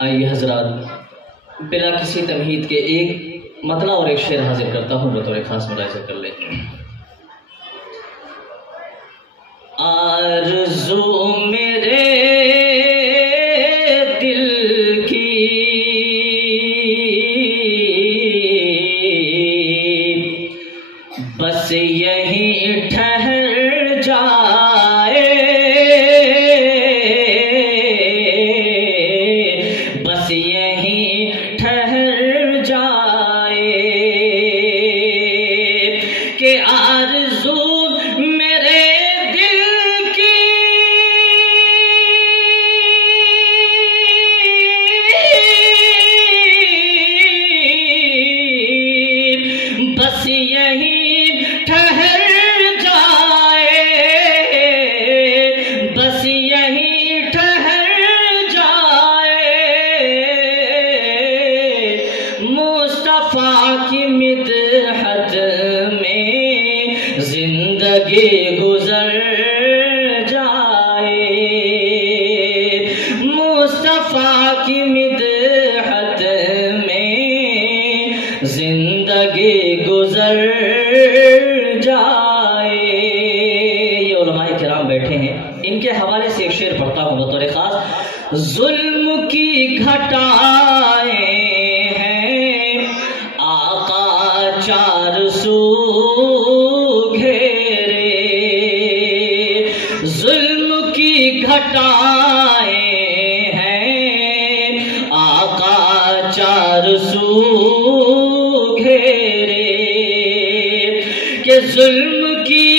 آئیے حضرات، بلا کسی تمہید کے ایک مطلع اور ایک شعر حاضر کرتا ہوں، بطور خاص ملاحظہ کر لیں۔ آرزو میرے دل کی بس یہیں ٹھہر جائے، بس یہیں ٹھہر جائے، کہ آرزو میرے دل کی بس یہیں ٹھہر جائے، بس یہیں ٹھہر جائے، مصطفیٰ کی مدحت میں زندگی گزر جائے، مصطفیٰ کی مدحت میں زندگی گزر جائے۔ یہ علماء کرام بیٹھے ہیں، ان کے حوالے سے ایک شعر پڑھتا ہوں بطور خاص۔ ظلم کی گھٹائیں ہیں آقا چار سو گھیرے، ظلم کی گھٹائیں ہیں آقا چار سو گھیرے، کہ ظلم کی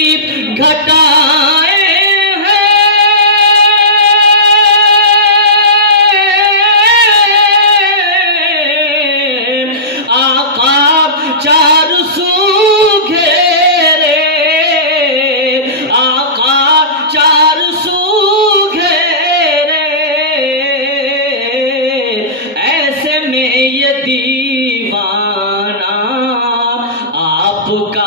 گھٹائیں ہیں آقا چار سو گھیرے، آقا چار سو گھیرے، ایسے میں یہ دیوانہ آپ کا